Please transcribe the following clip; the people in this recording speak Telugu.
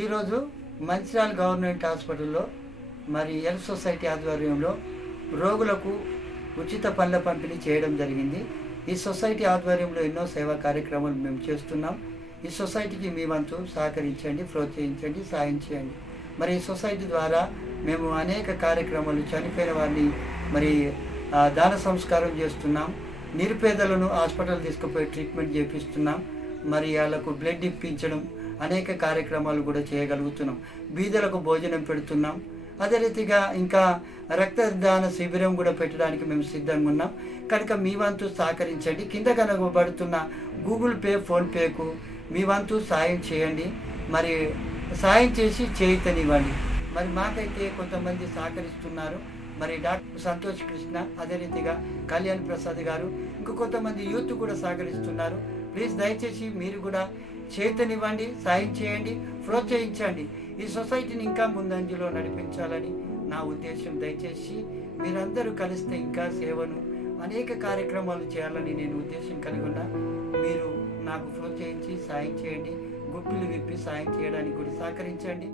ఈరోజు మంచిర్యాల గవర్నమెంట్ హాస్పిటల్లో మరి హెల్త్ సొసైటీ ఆధ్వర్యంలో రోగులకు ఉచిత పండ్ల పంపిణీ చేయడం జరిగింది. ఈ సొసైటీ ఆధ్వర్యంలో ఎన్నో సేవా కార్యక్రమాలు మేము చేస్తున్నాం. ఈ సొసైటీకి మీ వంతు సహకరించండి, ప్రోత్సహించండి, సాయం చేయండి. మరి ఈ సొసైటీ ద్వారా మేము అనేక కార్యక్రమాలు, చనిపోయిన వారిని మరి దాన సంస్కారం చేస్తున్నాం. నిరుపేదలను హాస్పిటల్ తీసుకుపోయి ట్రీట్మెంట్ చేపిస్తున్నాం. మరి వాళ్ళకు బ్లడ్ ఇప్పించడం, అనేక కార్యక్రమాలు కూడా చేయగలుగుతున్నాం. బీదలకు భోజనం పెడుతున్నాం. అదే రీతిగా ఇంకా రక్తదాన శిబిరం కూడా పెట్టడానికి మేము సిద్ధంగా ఉన్నాం. కనుక మీ వంతు సహకరించండి. కింద కనబడుతున్న గూగుల్ పే, ఫోన్పేకు మీ వంతు సాయం చేయండి. మరి సాయం చేసి చేయితనివ్వండి. మరి మాకైతే కొంతమంది సహకరిస్తున్నారు. మరి డాక్టర్ సంతోష్ కృష్ణ, అదే రీతిగా కళ్యాణ్ ప్రసాద్ గారు, ఇంకా కొంతమంది యూత్ కూడా సహకరిస్తున్నారు. ప్లీజ్ దయచేసి మీరు కూడా చేతనివ్వండి, సాయం చేయండి, ప్రోత్సహించండి. ఈ సొసైటీని ఇంకా ముందంజలో నడిపించాలని నా ఉద్దేశం. దయచేసి మీరందరూ కలిస్తే ఇంకా సేవను, అనేక కార్యక్రమాలు చేయాలని నేను ఉద్దేశం కలిగి ఉన్నా. మీరు నాకు ప్రోత్సహించి సాయం చేయండి. గుప్పిలు విప్పి సాయం చేయడానికి కూడా సహకరించండి.